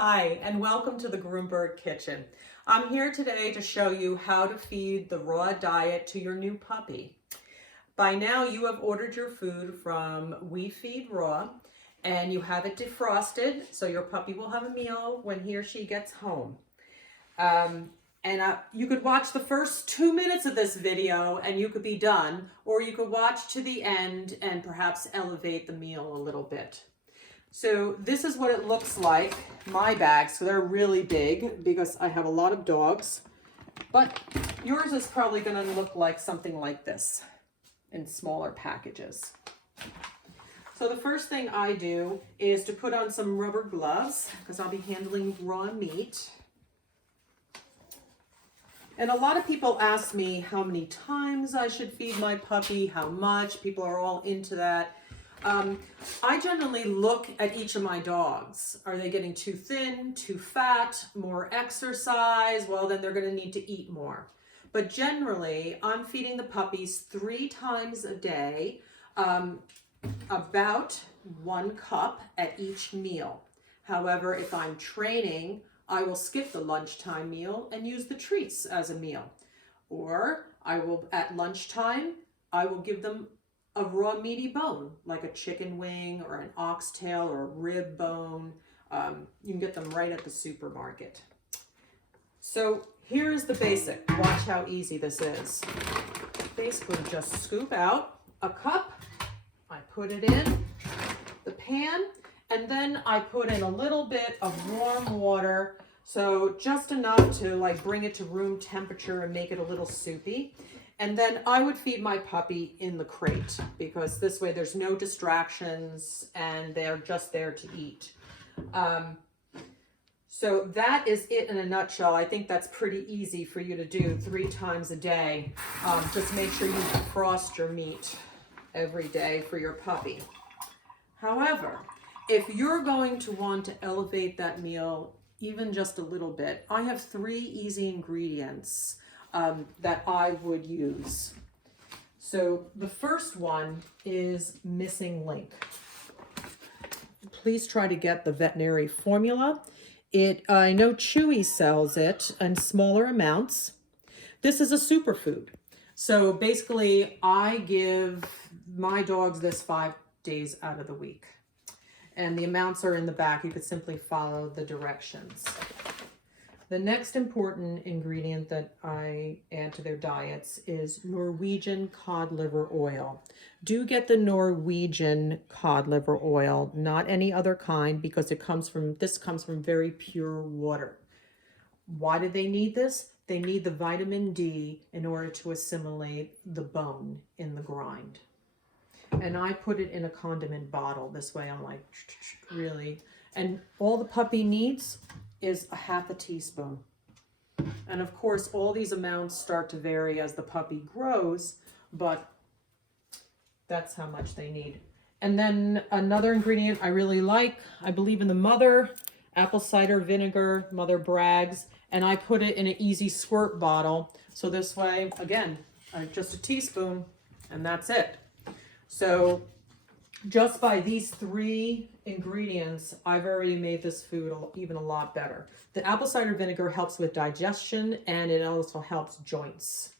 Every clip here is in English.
Hi, and welcome to the Groomberg Kitchen. I'm here today to show you how to feed the raw diet to your new puppy. By now, you have ordered your food from WeFeedRaw, and you have it defrosted, so your puppy will have a meal when he or she gets home. You could watch the first 2 minutes of this video and you could be done, or you could watch to the end and perhaps elevate the meal a little bit. So this is what it looks like, my bags. So they're really big because I have a lot of dogs, but yours is probably going to look like something like this in smaller packages. So the first thing I do is to put on some rubber gloves because I'll be handling raw meat. And a lot of people ask me how many times I should feed my puppy, how much. People are all into that. I generally look at each of my dogs. Are they getting too thin, too fat, more exercise? Well, then they're going to need to eat more. But generally, I'm feeding the puppies 3 times a day, about 1 cup at each meal. However, if I'm training, I will skip the lunchtime meal and use the treats as a meal. Or I will, at lunchtime, I will give them a raw meaty bone, like a chicken wing or an oxtail or a rib bone. You can get them right at the supermarket. So here's the basic. Watch how easy this is. Basically just scoop out a cup. I put it in the pan, and then I put in a little bit of warm water. So just enough to like bring it to room temperature and make it a little soupy. And then I would feed my puppy in the crate because this way there's no distractions and they're just there to eat. So that is it in a nutshell. I think that's pretty easy for you to do 3 times a day. Just make sure you defrost your meat every day for your puppy. However, if you're going to want to elevate that meal even just a little bit, I have 3 easy ingredients that I would use. So the first one is missing link. Please try to get the veterinary formula. I know Chewy sells it in smaller amounts. This is a superfood. So basically I give my dogs this 5 days out of the week. And the amounts are in the back. You could simply follow the directions. The next important ingredient that I add to their diets is Norwegian cod liver oil. Do get the Norwegian cod liver oil, not any other kind, because this comes from very pure water. Why do they need this? They need the vitamin D in order to assimilate the bone in the grind. And I put it in a condiment bottle. This way I'm like, really. And all the puppy needs is a half a teaspoon. And of course, all these amounts start to vary as the puppy grows, but that's how much they need. And then another ingredient I really like, I believe in the Mother apple cider vinegar, Mother Bragg's, and I put it in an easy squirt bottle. So this way, again, just a teaspoon, and that's it. So just by these 3 ingredients, I've already made this food even a lot better. The apple cider vinegar helps with digestion, and it also helps joints.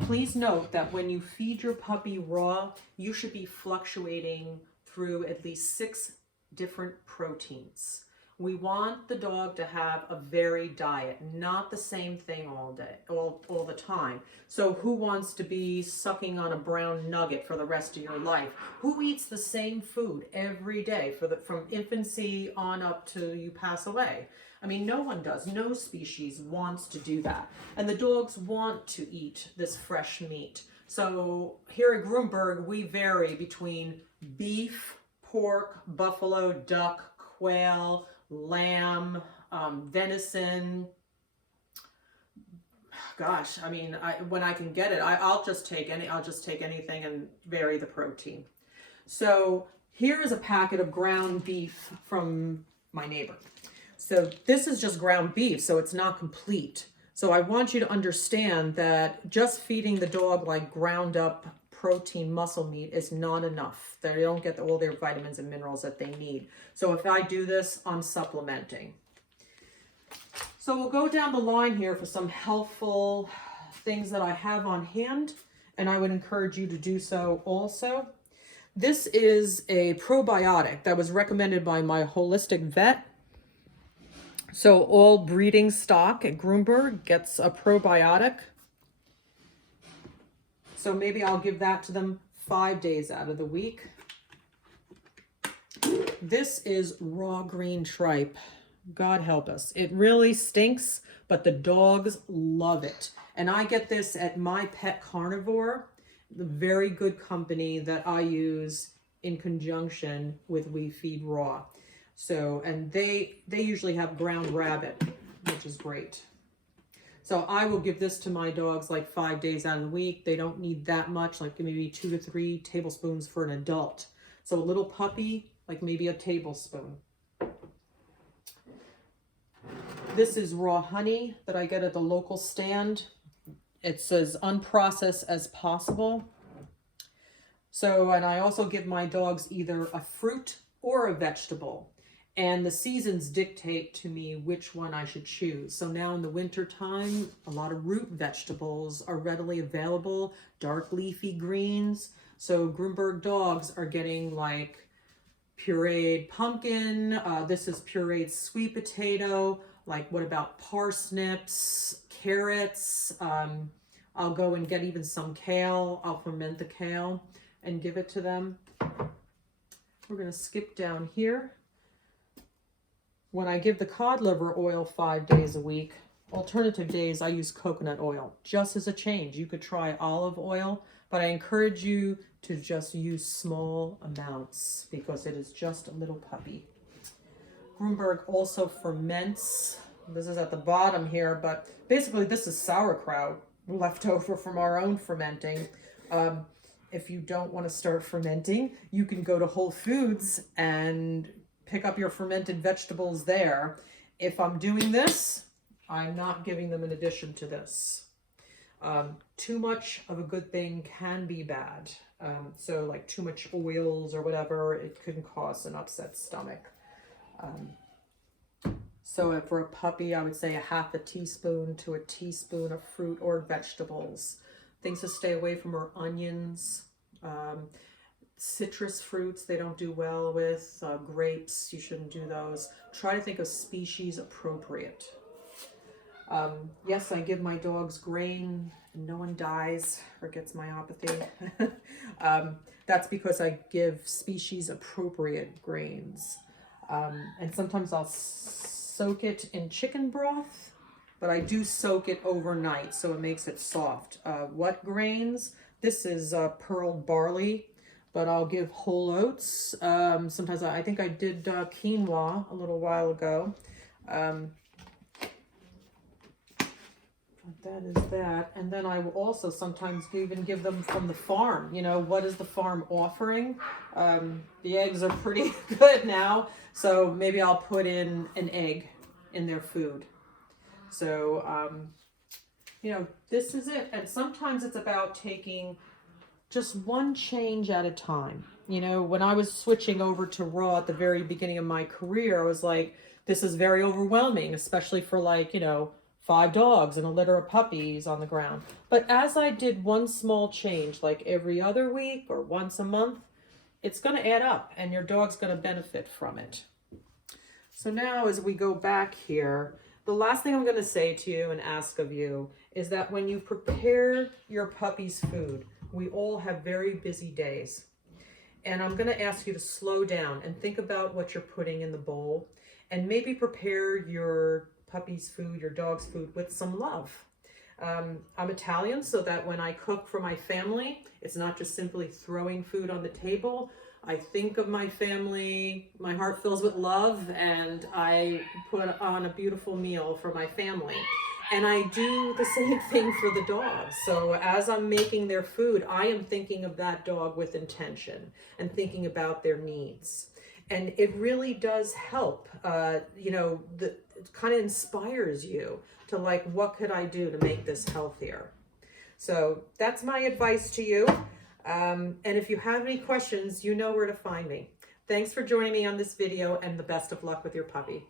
Please note that when you feed your puppy raw, you should be fluctuating through at least 6 different proteins. We want the dog to have a varied diet, not the same thing all day, all the time. So who wants to be sucking on a brown nugget for the rest of your life? Who eats the same food every day from infancy on up to you pass away? I mean, no one does. No species wants to do that. And the dogs want to eat this fresh meat. So here at Groomberg, we vary between beef, pork, buffalo, duck, quail, lamb, venison. Gosh, I mean, when I can get it, I'll just take anything and vary the protein. So here is a packet of ground beef from my neighbor. So this is just ground beef, so it's not complete. So I want you to understand that just feeding the dog like ground up protein muscle meat is not enough. They don't get all their vitamins and minerals that they need. So if I do this, I'm supplementing. So we'll go down the line here for some helpful things that I have on hand, and I would encourage you to do so also. This is a probiotic that was recommended by my holistic vet. So all breeding stock at Grunberg gets a probiotic. So maybe I'll give that to them 5 days out of the week. This is raw green tripe. God help us. It really stinks, but the dogs love it. And I get this at My Pet Carnivore, the very good company that I use in conjunction with WeFeedRaw. So, and they usually have ground rabbit, which is great. So I will give this to my dogs like 5 days out of the week. They don't need that much, like maybe 2 to 3 tablespoons for an adult. So a little puppy, like maybe a tablespoon. This is raw honey that I get at the local stand. It's as unprocessed as possible. So, and I also give my dogs either a fruit or a vegetable. And the seasons dictate to me which one I should choose. So now in the winter time, a lot of root vegetables are readily available, dark leafy greens. So Grunberg dogs are getting like pureed pumpkin. This is pureed sweet potato. Like what about parsnips, carrots? I'll go and get even some kale. I'll ferment the kale and give it to them. We're gonna skip down here. When I give the cod liver oil 5 days a week, alternative days I use coconut oil, just as a change. You could try olive oil, but I encourage you to just use small amounts because it is just a little puppy. Grunberg also ferments. This is at the bottom here, but basically this is sauerkraut left over from our own fermenting. If you don't want to start fermenting, you can go to Whole Foods and pick up your fermented vegetables there. If I'm doing this, I'm not giving them in addition to this. Too much of a good thing can be bad. So like too much oils or whatever, it can cause an upset stomach. So for a puppy, I would say a half a teaspoon to a teaspoon of fruit or vegetables. Things to stay away from are onions, citrus fruits they don't do well with, grapes, you shouldn't do those. Try to think of species appropriate. Yes, I give my dogs grain and no one dies or gets myopathy. That's because I give species appropriate grains. And sometimes I'll soak it in chicken broth, but I do soak it overnight so it makes it soft. What grains? This is pearled barley, but I'll give whole oats. Sometimes I think I did quinoa a little while ago. That is that. And then I will also sometimes even give them from the farm. You know, what is the farm offering? The eggs are pretty good now, so maybe I'll put in an egg in their food. So, you know, this is it. And sometimes it's about taking just one change at a time. You know, when I was switching over to raw at the very beginning of my career, I was like, this is very overwhelming, especially for like, you know, 5 dogs and a litter of puppies on the ground. But as I did one small change, like every other week or once a month, it's going to add up and your dog's going to benefit from it. So now as we go back here, the last thing I'm going to say to you and ask of you is that when you prepare your puppy's food, we all have very busy days. And I'm going to ask you to slow down and think about what you're putting in the bowl and maybe prepare your puppy's food, your dog's food with some love. I'm Italian, so that when I cook for my family, it's not just simply throwing food on the table. I think of my family, my heart fills with love, and I put on a beautiful meal for my family. And I do the same thing for the dogs. So as I'm making their food, I am thinking of that dog with intention and thinking about their needs. And it really does help, you know, it kind of inspires you to like, what could I do to make this healthier? So that's my advice to you. And if you have any questions, you know where to find me. Thanks for joining me on this video, and the best of luck with your puppy.